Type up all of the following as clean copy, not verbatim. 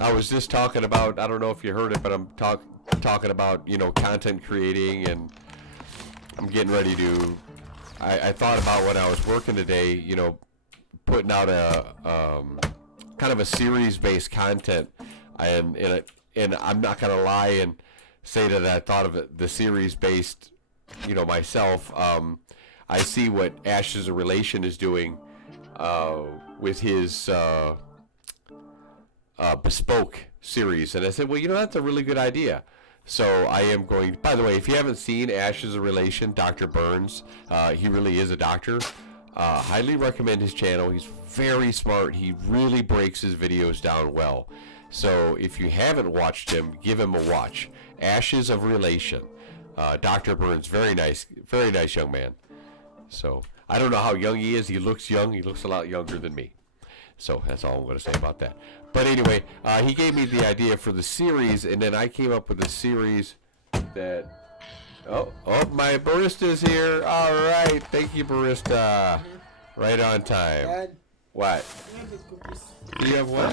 I was just talking about, I don't know if you heard it, but I'm talking about, content creating, and I'm getting ready to, I thought about when I was working today, putting out a, kind of a series-based content, and I'm not going to lie and say that I thought of it, the series-based, myself. I see what Ashes of Relation is doing with his bespoke series, and I said, well, that's a really good idea. So I am going. By the way, if you haven't seen Ashes of Relation, Dr. Burns, he really is a doctor. Highly recommend his channel. He's very smart. He really breaks his videos down well. So if you haven't watched him, give him a watch. Ashes of Relation. Dr. Burns, very nice young man. So I don't know how young he is. He looks young. He looks a lot younger than me. So that's all I'm going to say about that. But anyway, he gave me the idea for the series, and then I came up with a series that... Oh, my barista's here. All right. Thank you, barista. Right on time. Dad, What? cookies. Do you have what?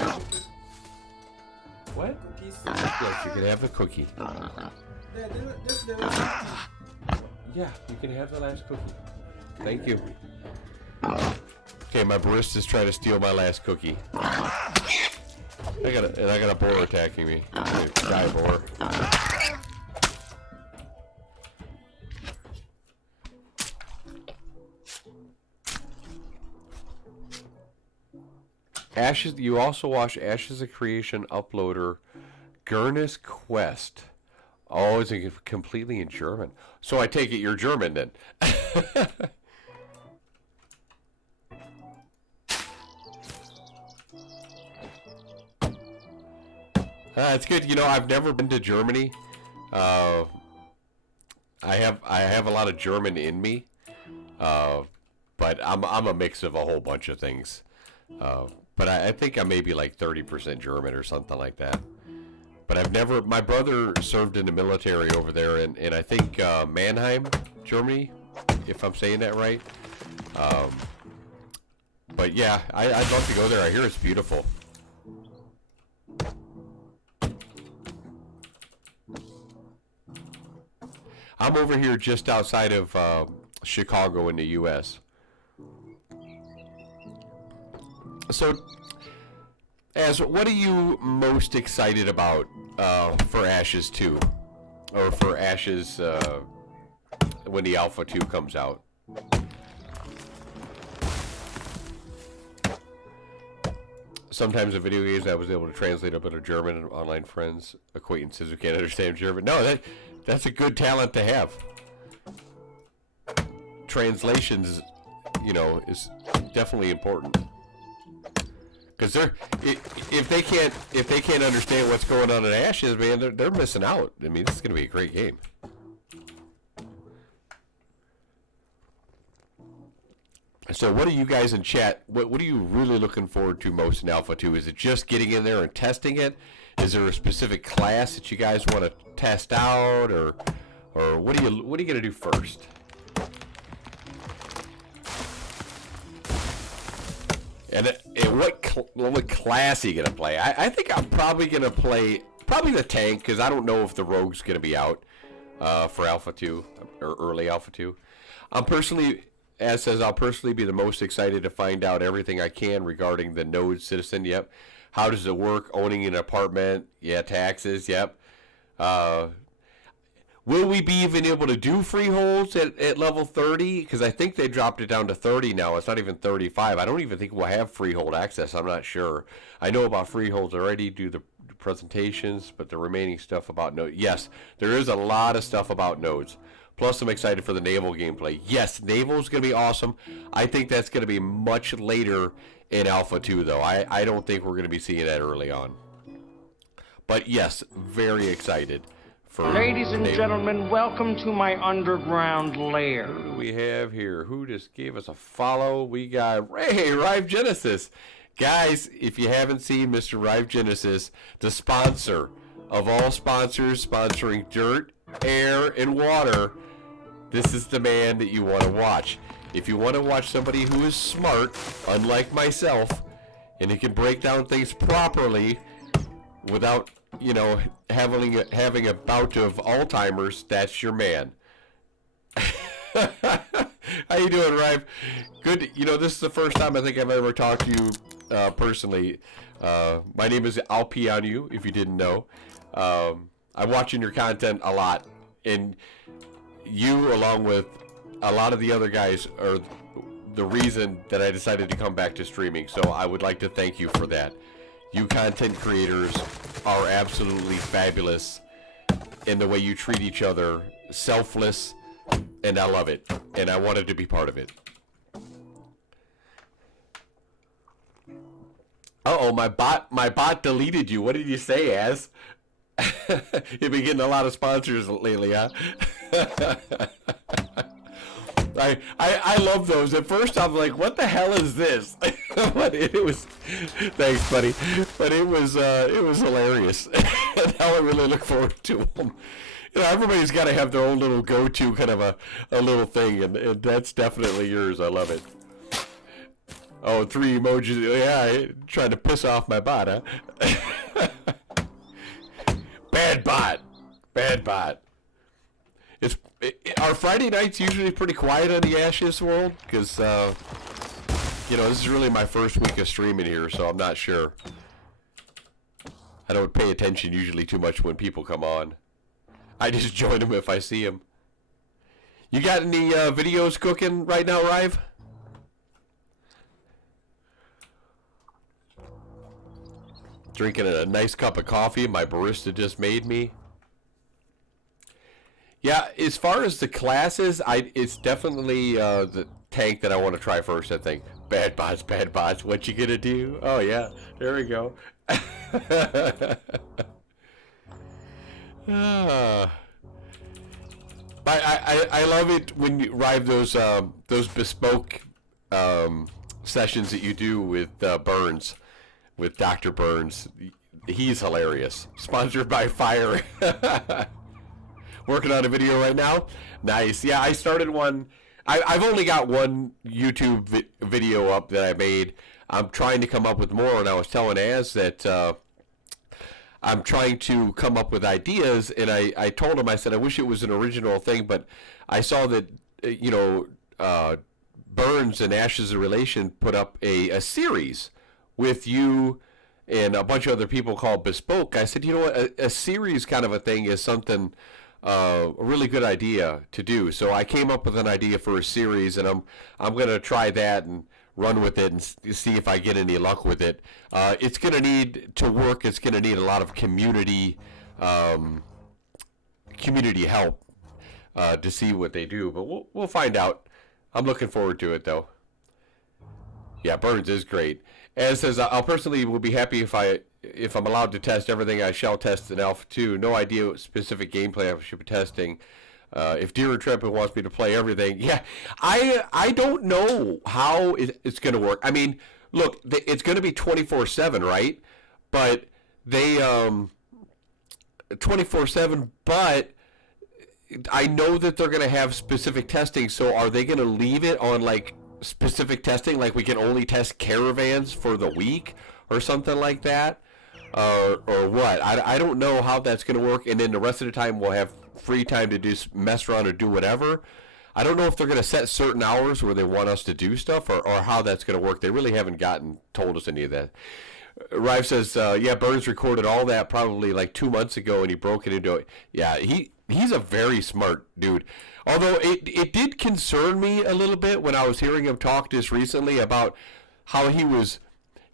What? Cookies. Yes, you can have the cookie. Dad, this the last Yeah, you can have the last cookie. Thank you. Okay, my barista's trying to steal my last cookie. I got a boar attacking me. Guy boar. Ashes. You also watch Ashes of Creation uploader Gurnis Quest. Oh, it's completely in German. So I take it you're German then. It's good. I've never been to Germany. I have a lot of German in me, but I'm a mix of a whole bunch of things. But I think I may be like 30% German or something like that. But I've never. My brother served in the military over there, and I think Mannheim, Germany, if I'm saying that right. But yeah, I'd love to go there. I hear it's beautiful. I'm over here just outside of Chicago in the U.S. So, what are you most excited about for Ashes 2? Or for Ashes when the Alpha 2 comes out? Sometimes in video games I was able to translate a bit of German and online friends, acquaintances who can't understand German. No, that's a good talent to have. Translations, is definitely important. Because if they can't understand what's going on in Ashes, man, they're missing out. I mean, this is going to be a great game. So, what are you guys in chat? What are you really looking forward to most in Alpha 2? Is it just getting in there and testing it? Is there a specific class that you guys want to test out, or what are you going to do first? And what class are you going to play? I think I'm probably going to play the tank, because I don't know if the rogue's going to be out for Alpha 2 or early Alpha 2. I'll personally be the most excited to find out everything I can regarding the Node Citizen. Yep. How does it work? Owning an apartment? Yeah. Taxes? Yep. Will we be even able to do freeholds at level 30? Because I think they dropped it down to 30 now. It's not even 35. I don't even think we'll have freehold access. I'm not sure. I know about freeholds already, do the presentations, but the remaining stuff about nodes. Yes, there is a lot of stuff about nodes. Plus, I'm excited for the naval gameplay. Yes, naval is going to be awesome. I think that's going to be much later in Alpha 2, though. I don't think we're going to be seeing that early on. But yes, very excited. Ladies and gentlemen, welcome to my underground lair. Who do we have here? Who just gave us a follow? We got Ryvegenesis. Guys, if you haven't seen Mr. Ryvegenesis, the sponsor of all sponsors sponsoring dirt, air, and water, this is the man that you want to watch. If you want to watch somebody who is smart, unlike myself, and he can break down things properly, without, having a bout of Alzheimer's, that's your man. How you doing, Ryve? Good. This is the first time I think I've ever talked to you personally. My name is I'll Pee on You, if you didn't know. I'm watching your content a lot, and you, along with a lot of the other guys, are the reason that I decided to come back to streaming. So I would like to thank you for that. You content creators are absolutely fabulous in the way you treat each other, selfless, and I love it, and I wanted to be part of it. Uh-oh, my bot deleted you. What did you say, Az? You've been getting a lot of sponsors lately, huh? I love those. At first, I'm like, what the hell is this? But it was, thanks, buddy. But it was hilarious. And now I really look forward to them. Everybody's got to have their own little go-to kind of a little thing, and that's definitely yours. I love it. Oh, 3 emojis. Yeah, trying to piss off my bot, huh? Bad bot. Bad bot. Are Friday nights usually pretty quiet on the Ashes world? Because, this is really my first week of streaming here, so I'm not sure. I don't pay attention usually too much when people come on. I just join them if I see them. You got any videos cooking right now, Ryve? Drinking a nice cup of coffee my barista just made me. Yeah, as far as the classes, it's definitely the tank that I want to try first, I think. Bad bots, what you gonna do? Oh yeah, there we go. I love it when you Ryve those bespoke sessions that you do with Burns, with Dr. Burns. He's hilarious. Sponsored by Fire. Working on a video right now. Nice. Yeah, I started one. I've only got one YouTube video up that I made. I'm trying to come up with more, and I was telling Az that I'm trying to come up with ideas, and I told him, I said, I wish it was an original thing, but I saw that, Burns and Ashes of Relation put up a series with you and a bunch of other people called Bespoke. I said, a series kind of a thing is something, a really good idea to do. So I came up with an idea for a series, and I'm going to try that and run with it and see if I get any luck with it. It's going to need to work. It's going to need a lot of community help to see what they do, but we'll find out. I'm looking forward to it, though. Yeah, Burns is great. As says, I'll personally will be happy if I'm allowed to test everything. I shall test in Alpha 2. No idea what specific gameplay I should be testing. If Deer Intrepid wants me to play everything, yeah, I don't know how it's going to work. I mean, look, it's going to be 24/7, right? But they 24/7, but I know that they're going to have specific testing. So are they going to leave it on like specific testing, like we can only test caravans for the week or something like that, or what? I don't know how that's going to work. And then the rest of the time we'll have free time to just mess around or do whatever. I don't know if they're going to set certain hours where they want us to do stuff, or how that's going to work. They really haven't told us any of that. Ryve says, yeah, Burns recorded all that probably like 2 months ago, and he broke it into it. Yeah, he's a very smart dude. Although it did concern me a little bit when I was hearing him talk just recently about how he was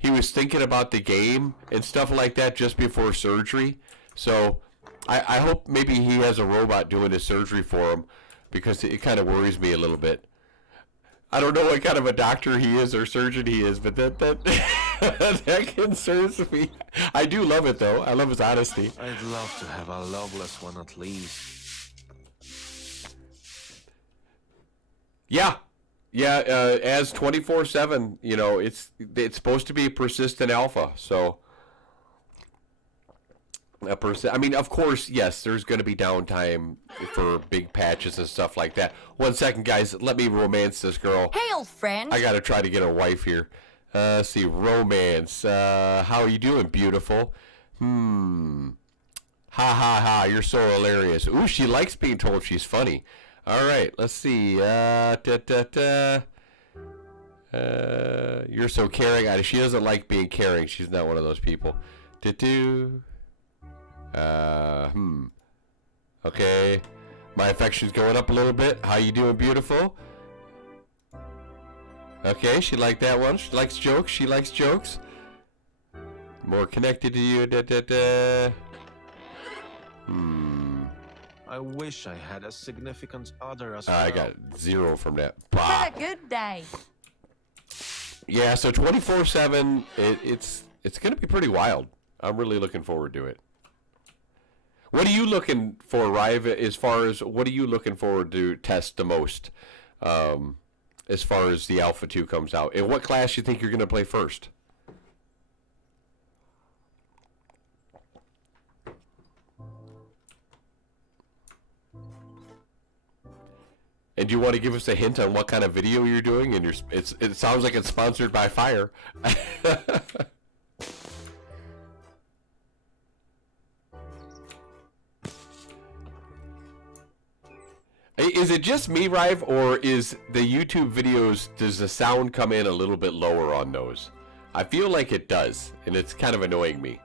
thinking about the game and stuff like that just before surgery. So I hope maybe he has a robot doing his surgery for him, because it kind of worries me a little bit. I don't know what kind of a doctor he is or surgeon he is, but that that concerns me. I do love it, though. I love his honesty. I'd love to have a loveless one at least. Yeah, as 24/7, it's supposed to be persistent alpha. So, I mean, of course, yes, there's going to be downtime for big patches and stuff like that. 1 second, guys. Let me romance this girl. Hey, old friend. I got to try to get a wife here. Let's see, romance. How are you doing, beautiful? Ha ha ha, you're so hilarious. Ooh, she likes being told she's funny. All right, let's see. You're so caring. She doesn't like being caring. She's not one of those people. Okay. My affection's going up a little bit. How you doing, beautiful? Okay, she liked that one. She likes jokes. She likes jokes. More connected to you. I wish I had a significant other as well. I got 0 from that. Had a good day. Yeah, so 24/7, it's going to be pretty wild. I'm really looking forward to it. What are you looking for, Ryve, as far as what are you looking forward to test the most as far as the Alpha 2 comes out? And what class you think you're going to play first? And do you want to give us a hint on what kind of video you're doing? And it sounds like it's sponsored by Fire. Is it just me, Ryve, or is the YouTube videos, does the sound come in a little bit lower on those? I feel like it does, and it's kind of annoying me.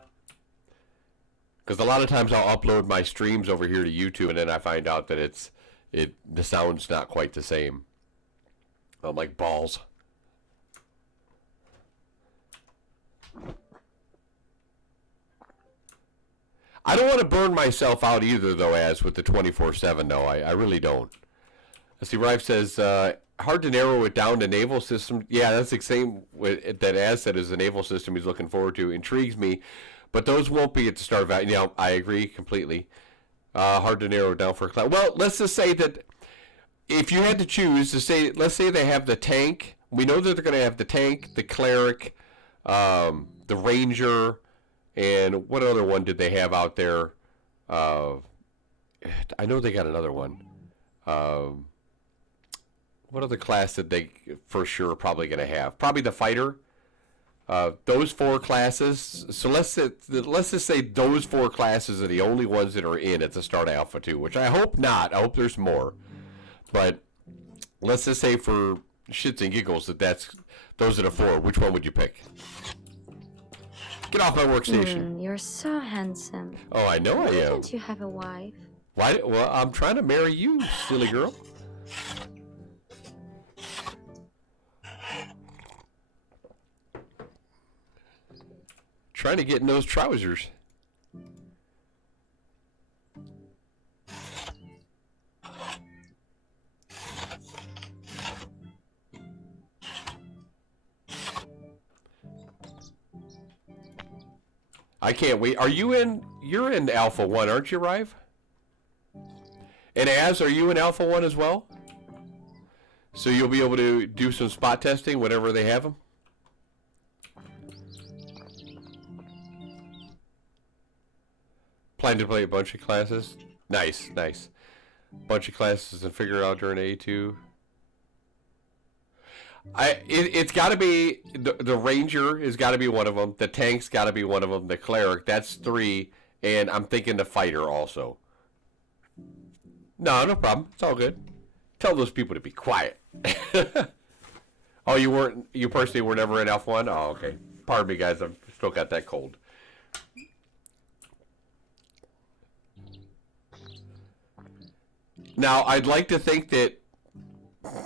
Because a lot of times I'll upload my streams over here to YouTube, and then I find out that the sound's not quite the same. I'm like, balls. I don't want to burn myself out either, though, as with the 24/7, though. I really don't. Let's see, Ryve says, hard to narrow it down to naval system. Yeah, that's the same that Az said is the naval system he's looking forward to. Intrigues me, but those won't be at the start value. You know, I agree completely. Hard to narrow it down for a class. Well, let's just say that if you had to choose, let's say they have the tank. We know that they're going to have the tank, the cleric, the ranger, and what other one did they have out there? I know they got another one. What other class did they for sure probably going to have? Probably the fighter. Those 4 classes. So let's just say those 4 classes are the only ones that are in at the start of Alpha 2, which I hope not. I hope there's more. But let's just say for shits and giggles those are the 4. Which one would you pick? Get off my workstation. You're so handsome. Oh, I know I am. Don't you have a wife? Why? Well, I'm trying to marry you, silly girl. Trying to get in those trousers. I can't wait. You're in Alpha 1, aren't you, Ryve? And Az, are you in Alpha 1 as well? So you'll be able to do some spot testing whenever they have them? Plan to play a bunch of classes? Nice, nice. Bunch of classes and figure it out during A2. It's got to be the ranger has got to be one of them. The tank's got to be one of them. The cleric, that's 3, and I'm thinking the fighter also. No problem. It's all good. Tell those people to be quiet. Oh, you personally were never in F1? Oh, okay. Pardon me, guys. I've still got that cold. Now, I'd like to think that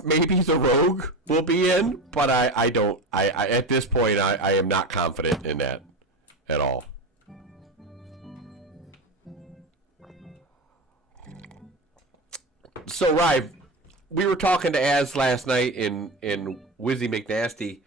maybe the rogue will be in, but I don't. I at this point, I am not confident in that at all. So, Ryve, we were talking to Az last night in Wizzy McNasty.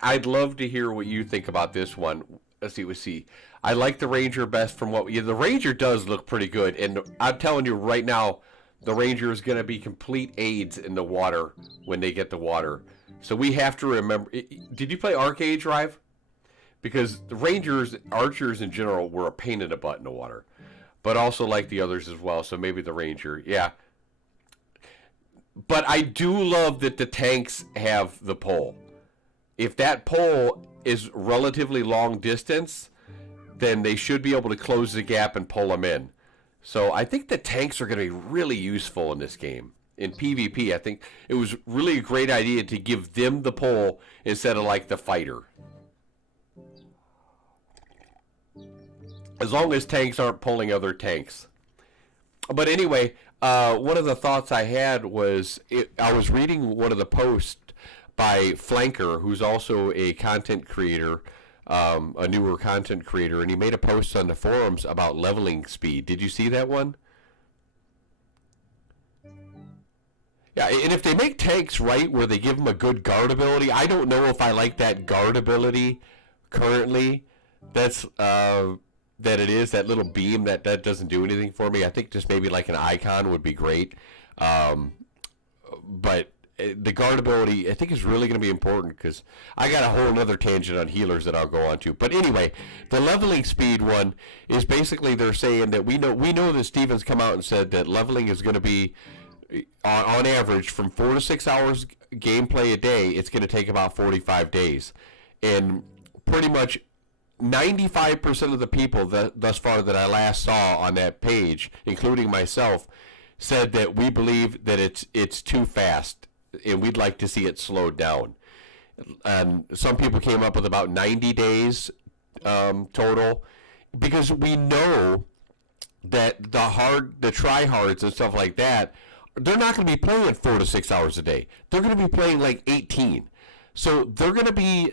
I'd love to hear what you think about this one. Let's see. I like the Ranger best from what the Ranger does look pretty good, and I'm telling you right now, the Ranger is going to be complete AIDS in the water when they get the water. So we have to remember. Did you play Arcade, Ryve? Because the Rangers, archers in general, were a pain in the butt in the water, but also like the others as well. So maybe the Ranger, yeah. But I do love that the tanks have the pole. If that pole is relatively long distance, then they should be able to close the gap and pull them in. So I think the tanks are going to be really useful in this game. In PvP, I think it was really a great idea to give them the pull instead of like the fighter. As long as tanks aren't pulling other tanks. But anyway, one of the thoughts I had was, I was reading one of the posts by Flanker, who's also a content creator, a newer content creator, and he made a post on the forums about leveling speed. Did you see that one? Yeah, and if they make tanks right where they give them a good guard ability, I don't know if I like that guard ability currently. That's that it is, that little beam that doesn't do anything for me. I think just maybe like an icon would be great. But the guard ability, I think, is really going to be important, because I got a whole other tangent on healers that I'll go on to. But anyway, the leveling speed one is basically they're saying that we know that Steven's come out and said that leveling is going to be, on average, from 4 to 6 hours gameplay a day. It's going to take about 45 days. And pretty much 95% of the people that thus far that I last saw on that page, including myself, said that we believe that it's too fast and we'd like to see it slowed down. Some people came up with about 90 days total, because we know that the tryhards and stuff like that, they're not going to be playing 4 to 6 hours a day. They're going to be playing like 18. So they're going to be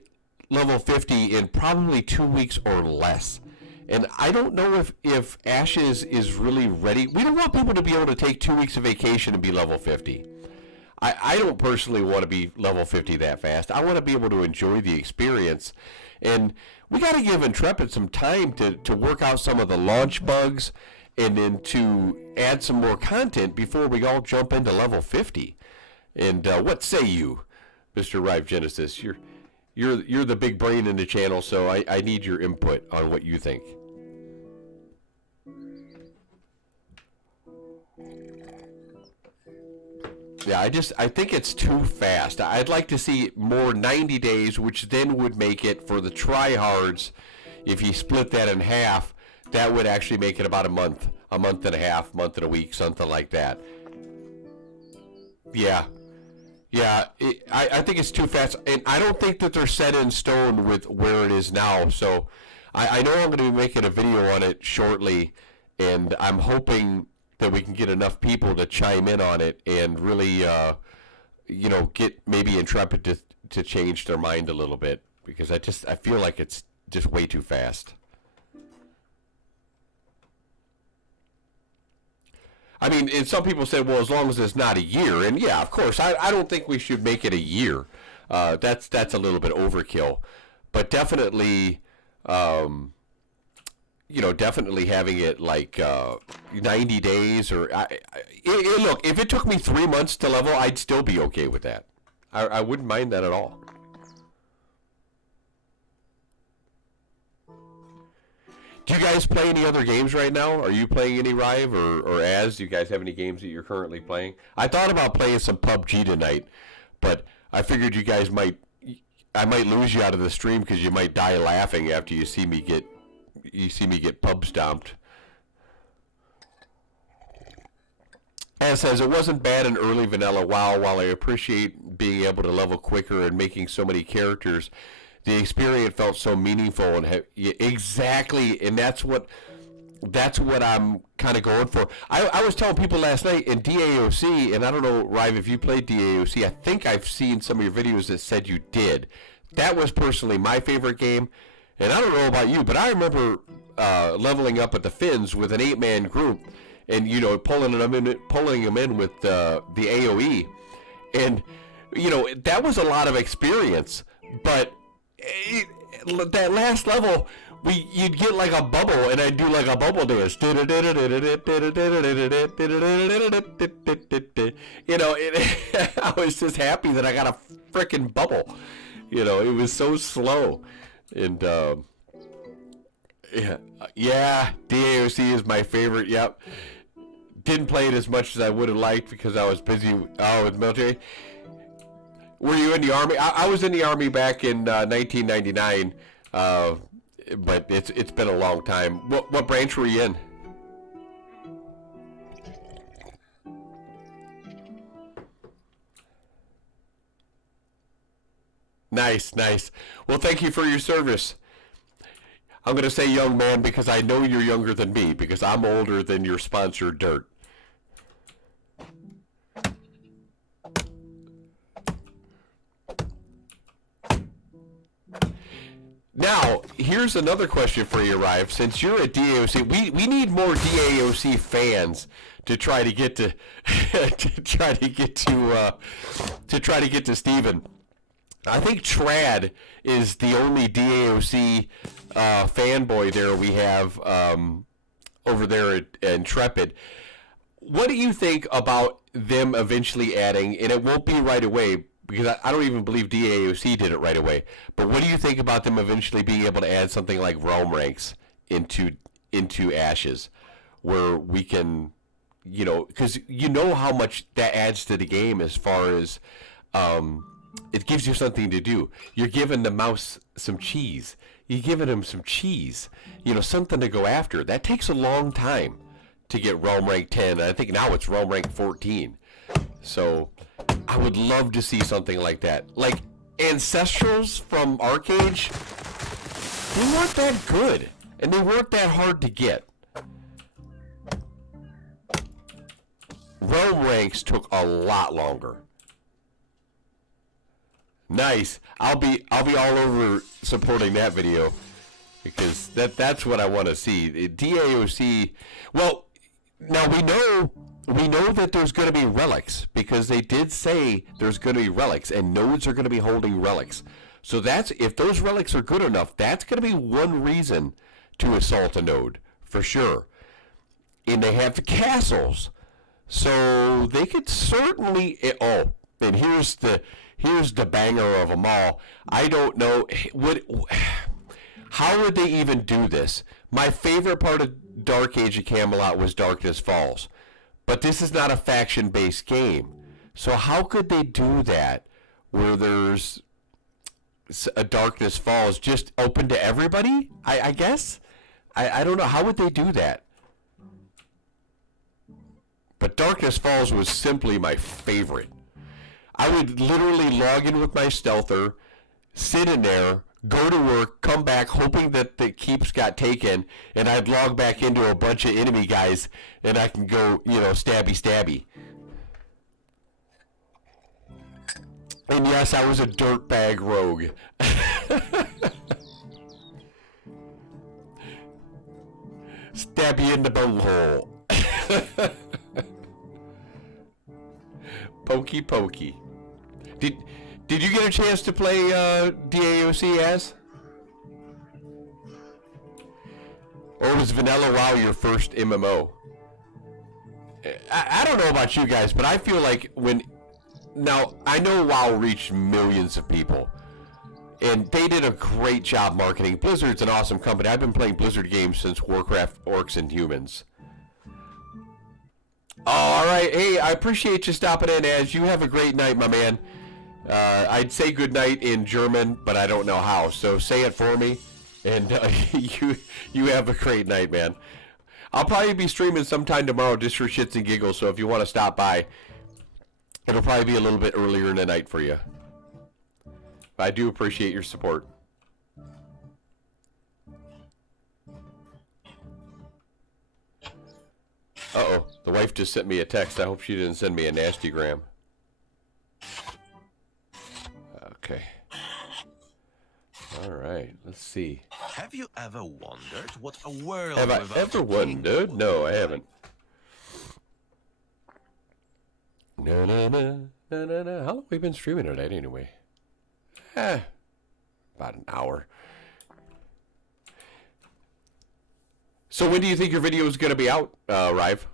level 50 in probably 2 weeks or less. And I don't know if Ashes is really ready. We don't want people to be able to take 2 weeks of vacation and be level 50. I don't personally want to be level 50 that fast. I want to be able to enjoy the experience. And we got to give Intrepid some time to work out some of the launch bugs, and then to add some more content before we all jump into level 50. And what say you, Mr. Ryvegenesis? You're the big brain in the channel, so I need your input on what you think. Yeah, I think it's too fast. I'd like to see more 90 days, which then would make it for the tryhards. If you split that in half, that would actually make it about a month and a half, month and a week, something like that. Yeah. I think it's too fast, and I don't think that they're set in stone with where it is now. So I know I'm going to be making a video on it shortly, and I'm hoping that we can get enough people to chime in on it and really, get maybe Intrepid to change their mind a little bit, because I feel like it's just way too fast. I mean, and some people say, well, as long as it's not a year, and yeah, of course, I don't think we should make it a year. That's a little bit overkill, but definitely, definitely having it like 90 days or look, if it took me 3 months to level, I'd still be okay with that. I wouldn't mind that at all. Do you guys play any other games right now? Are you playing any Ryve or Az? Do you guys have any games that you're currently playing? I thought about playing some PUBG tonight, but I figured you guys I might lose you out of the stream because you might die laughing after you see me get pub stomped. Az says, it wasn't bad in early vanilla WoW. While I appreciate being able to level quicker and making so many characters, the experience felt so meaningful and exactly, and that's what I'm kind of going for. I was telling people last night in DAOC, and I don't know, Ryve, if you played DAOC. I think I've seen some of your videos that said you did. That was personally my favorite game, and I don't know about you, but I remember leveling up at the Finns with an 8-man group, and pulling them in with the AOE, and that was a lot of experience, but. That last level, you'd get like a bubble, and I'd do like a bubble dance. I was just happy that I got a freaking bubble. It was so slow, and yeah, DAOC is my favorite. Yep, didn't play it as much as I would have liked because I was busy with military. Were you in the Army? I was in the Army back in 1999, but it's been a long time. What branch were you in? Nice. Well, thank you for your service. I'm going to say young man because I know you're younger than me because I'm older than your sponsor, Dirt. Now, here's another question for you, Ryve. Since you're a DAOC, we need more DAOC fans to try to get to to try to get to Steven. I think Trad is the only DAOC fanboy there we have over there at Intrepid. What do you think about them eventually adding, and it won't be right away, because I don't even believe DAOC did it right away, but what do you think about them eventually being able to add something like Realm Ranks into Ashes, where we can, because you know how much that adds to the game as far as it gives you something to do. You're giving the mouse some cheese. You're giving him some cheese, something to go after. That takes a long time to get Realm Rank 10. I think now it's Realm Rank 14. So I would love to see something like that. Like Ancestrals from Arcade, they weren't that good, and they weren't that hard to get. Realm Ranks took a lot longer. Nice. I'll be all over supporting that video because that's what I want to see. DAOC. Well, now we know that there's going to be relics because they did say there's going to be relics and nodes are going to be holding relics. So that's, if those relics are good enough, that's going to be one reason to assault a node for sure. And they have the castles, so they could certainly. Oh, and here's the banger of them all. I don't know how would they even do this. My favorite part of Dark Age of Camelot was Darkness Falls, but this is not a faction-based game. So how could they do that where there's a Darkness Falls just open to everybody? I guess. I don't know. How would they do that? But Darkness Falls was simply my favorite. I would literally log in with my stealther, sit in there, go to work, come back hoping that the keeps got taken, and I'd log back into a bunch of enemy guys, and I can go, stabby. And yes, I was a dirtbag rogue. Stab you in the bunghole. Pokey. Did you get a chance to play DAOC as? Or was Vanilla WoW your first MMO? I don't know about you guys, but I feel like now I know WoW reached millions of people, and they did a great job marketing. Blizzard's an awesome company. I've been playing Blizzard games since Warcraft Orcs and Humans. Oh, all right. Hey, I appreciate you stopping in, Az. You have a great night, my man. I'd say good night in German, but I don't know how. So say it for me, and you have a great night, man. I'll probably be streaming sometime tomorrow just for shits and giggles, so if you want to stop by, it'll probably be a little bit earlier in the night for you. But I do appreciate your support. Uh-oh, the wife just sent me a text. I hope she didn't send me a nasty gram. Okay. All right, let's see. Have you ever wondered what a world Have I without ever a king wondered? would No, be I like? haven't. No. How long have we been streaming tonight anyway? About an hour. So when do you think your video is going to be out, Ryve?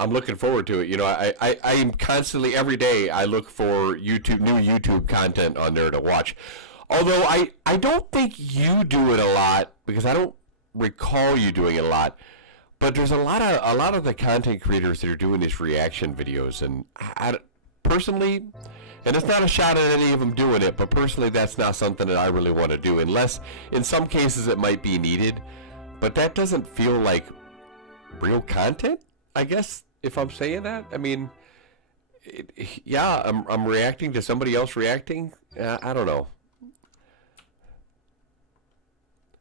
I'm looking forward to it. I am constantly, every day, I look for new YouTube content on there to watch. Although I don't think you do it a lot, because I don't recall you doing it a lot. But there's a lot of the content creators that are doing these reaction videos, and I personally, And it's not a shot at any of them doing it, but personally that's not something that I really want to do, unless in some cases it might be needed. But that doesn't feel like real content, I guess, if I'm saying that. I mean, yeah, I'm reacting to somebody else reacting. I don't know.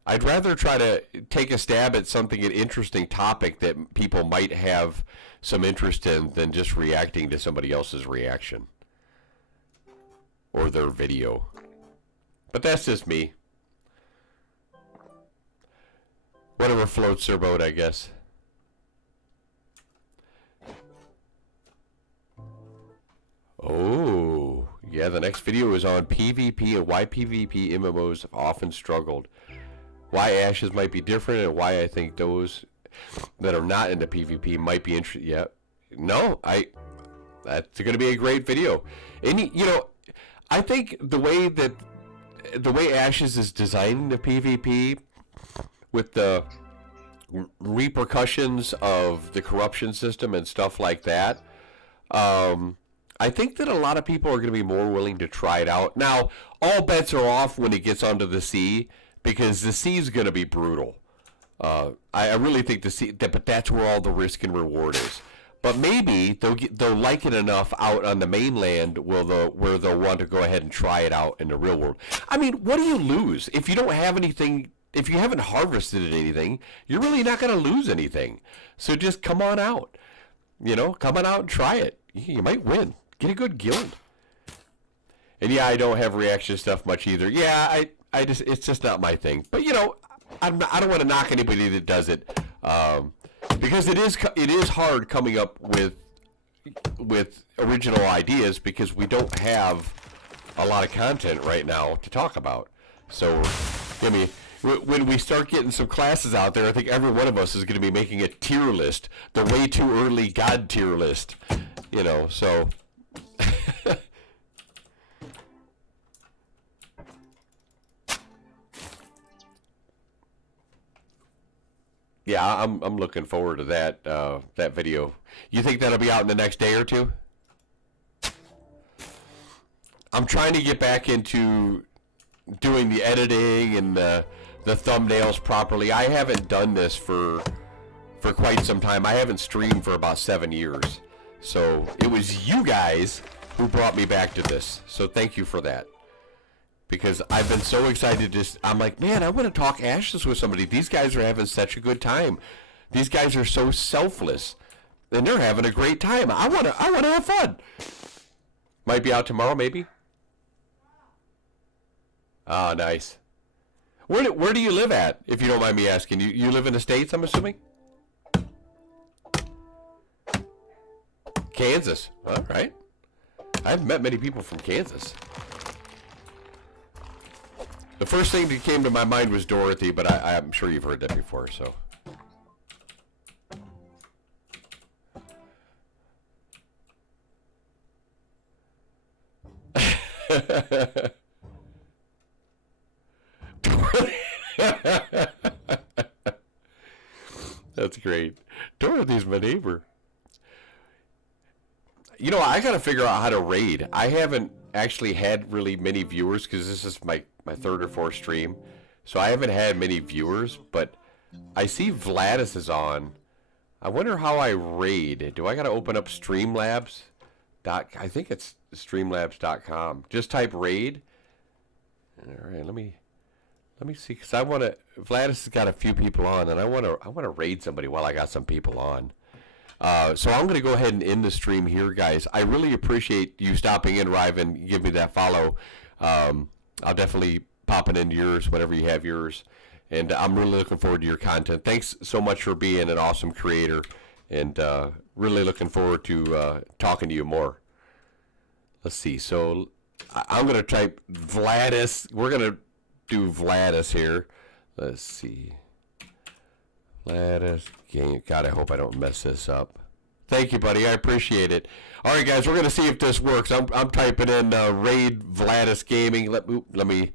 I'd rather try to take a stab at something, an interesting topic that people might have some interest in, than just reacting to somebody else's reaction or their video. But that's just me. Whatever floats their boat, I guess. Oh, yeah, the next video is on PvP and why PvP MMOs have often struggled. Why Ashes might be different, and why I think those that are not into PvP might be interested. Yeah, no, that's going to be a great video. And you know, I think the way Ashes is designing the PvP with the repercussions of the corruption system and stuff like that, I think that a lot of people are going to be more willing to try it out. Now, all bets are off when it gets onto the sea, because the sea is going to be brutal. I really think the sea, but that's where all the risk and reward is. But maybe they'll like it enough out on the mainland where they'll want to go ahead and try it out in the real world. I mean, what do you lose if you don't have anything? If you haven't harvested anything, you're really not going to lose anything. So just come on out. You know, come on out and try it. You might win. Get a good guild. And yeah, I don't have reaction stuff much either. Yeah, it's just not my thing. But you know, I don't want to knock anybody that does it, because it is hard coming up with original ideas, because we don't have a lot of content right now to talk about. So, I mean, when we start getting some classes out there, I think every one of us is going to be making a tier list, the way too early God tier list. You know, so. Yeah, I'm looking forward to that video. You think that'll be out in the next day or two? I'm trying to get back into doing the editing and the thumbnails properly. I haven't done this for quite some time. I haven't streamed for about 7 years. So it was you guys who brought me back to this. So thank you for that. Because I've been so excited I'm like, man, I want to talk Ashes with somebody. These guys are having such a good time. These guys are so selfless. And they're having a great time. I want to have fun. Might be out tomorrow, maybe. Ah, nice. Where do you live at, if you don't mind me asking? You live in the States, I'm assuming? Kansas. All right. I've met many people from Kansas. The first thing that came to my mind was Dorothy, but I'm sure you've heard that before, so. That's great. Dorothy's my neighbor. You know, I got to figure out how to raid. I haven't actually had really many viewers, because this is my third or fourth stream. So I haven't had many viewers, but I see Vladis is on. I wonder how I raid. Do I got to open up Streamlabs? I think it's streamlabs.com. Just type raid. All right, let me see, because I want to. Vladis has got a few people on, and I want to raid somebody while I got some people on. So I'm going to go ahead and end the stream here, guys. I really appreciate you stopping in, Ryve, and give me that follow. I'll definitely pop it into yours whenever you have yours. And I'm really looking forward to your content. Thanks so much for being an awesome creator. And really looking forward to talking to you more. Let's see. So I'm going to type Vladis. We're going to do Vladis here. Let's see. Vladis game. God, I hope I don't mess this up. Thank you, buddy. I appreciate it. All right, guys, we're going to see if this works. I'm typing in Raid Vladis Gaming. Let me.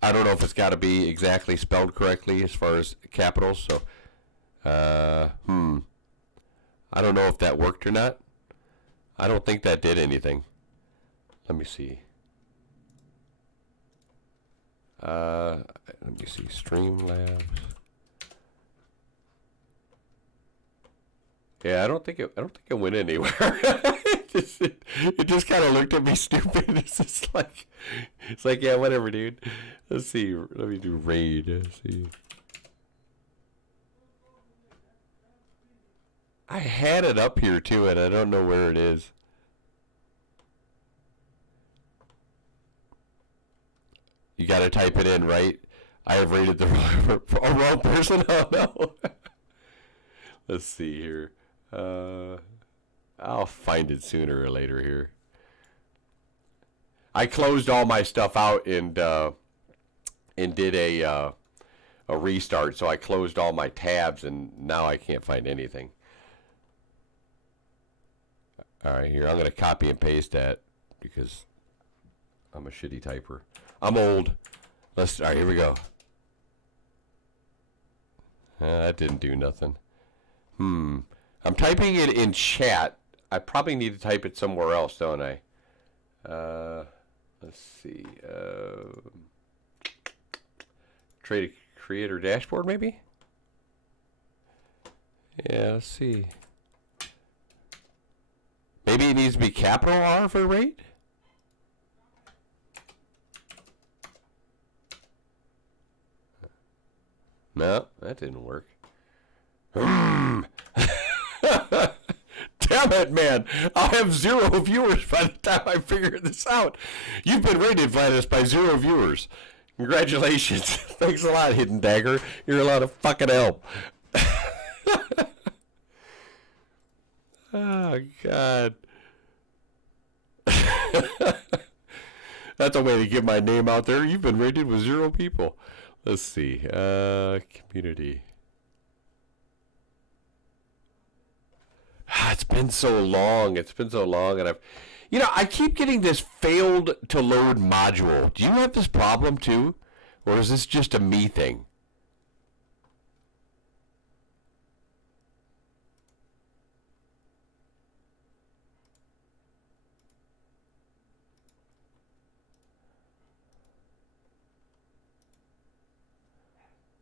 I don't know if it's got to be exactly spelled correctly as far as capitals. So, I don't know if that worked or not. I don't think that did anything. Let me see. Let me see. Streamlabs. Yeah, I don't think it went anywhere. it just kind of looked at me stupid. It's like, yeah, whatever, dude. Let's see. Let me do raid. Let's see. I had it up here too, and I don't know where it is. You got to type it in, right? I have rated the wrong person. Oh no. Let's see here. I'll find it sooner or later here. I closed all my stuff out and did a restart, so I closed all my tabs, and now I can't find anything. All right, here, I'm going to copy and paste that because I'm a shitty typer. I'm old. All right, here we go. That didn't do nothing. I'm typing it in chat. I probably need to type it somewhere else, don't I? Let's see. Creator dashboard, maybe? Yeah, let's see. Maybe it needs to be capital R for rate? No, that didn't work. Damn it, man. I'll have 0 viewers by the time I figure this out. You've been rated, Vladis, by 0 viewers. Congratulations. Thanks a lot, Hidden Dagger. You're a lot of fucking help. Oh, God. That's a way to get my name out there. You've been rated with 0 people. Let's see. Community. It's been so long. And I keep getting this failed to load module. Do you have this problem too? Or is this just a me thing?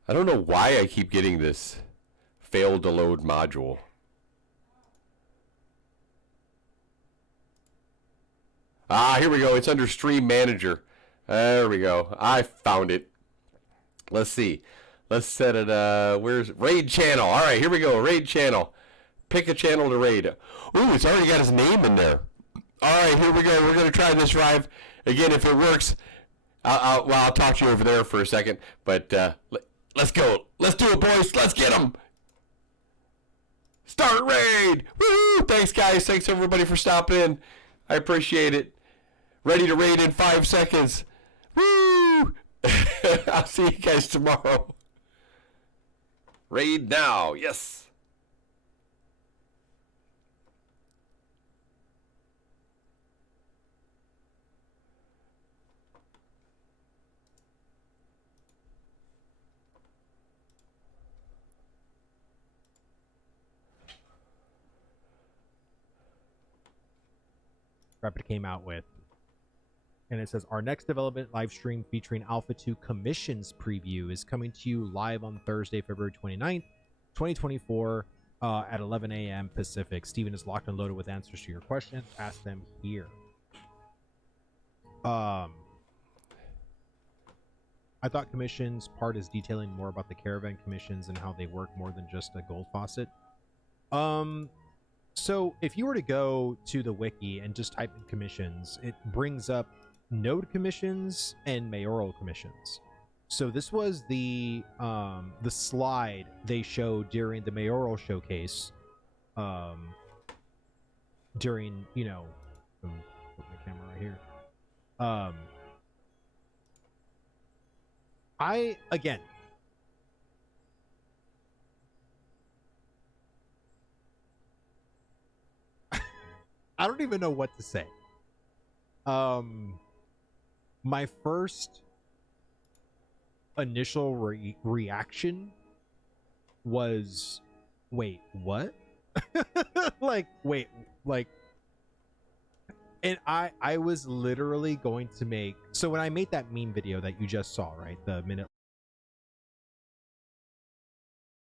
I don't know why I keep getting this failed to load module. Ah, here we go. It's under Stream Manager. There we go. I found it. Let's see. Let's set it, where's Raid Channel. All right, here we go. Raid Channel. Pick a channel to raid. Ooh, it's already got his name in there. All right, here we go. We're going to try this, Ryve. Again, if it works, I'll talk to you over there for a second. But let's go. Let's do it, boys. Let's get them. Start raid. Woo! Thanks, guys. Thanks, everybody, for stopping in. I appreciate it. Ready to raid in 5 seconds. Woo! I'll see you guys tomorrow. Raid now. Yes. Rapid came out with. And it says, our next development live stream featuring Alpha 2 commissions preview is coming to you live on Thursday, February 29th, 2024 at 11 a.m. Pacific. Steven is locked and loaded with answers to your questions. Ask them here. I thought commissions part is detailing more about the caravan commissions and how they work more than just a gold faucet. So if you were to go to the wiki and just type in commissions, it brings up node commissions and mayoral commissions. So this was the slide they showed during the mayoral showcase. During, you know, put my camera right here. I don't even know what to say. My first initial reaction was, wait, what? Wait, And I was literally going to make, so when I made that meme video that you just saw, right, the minute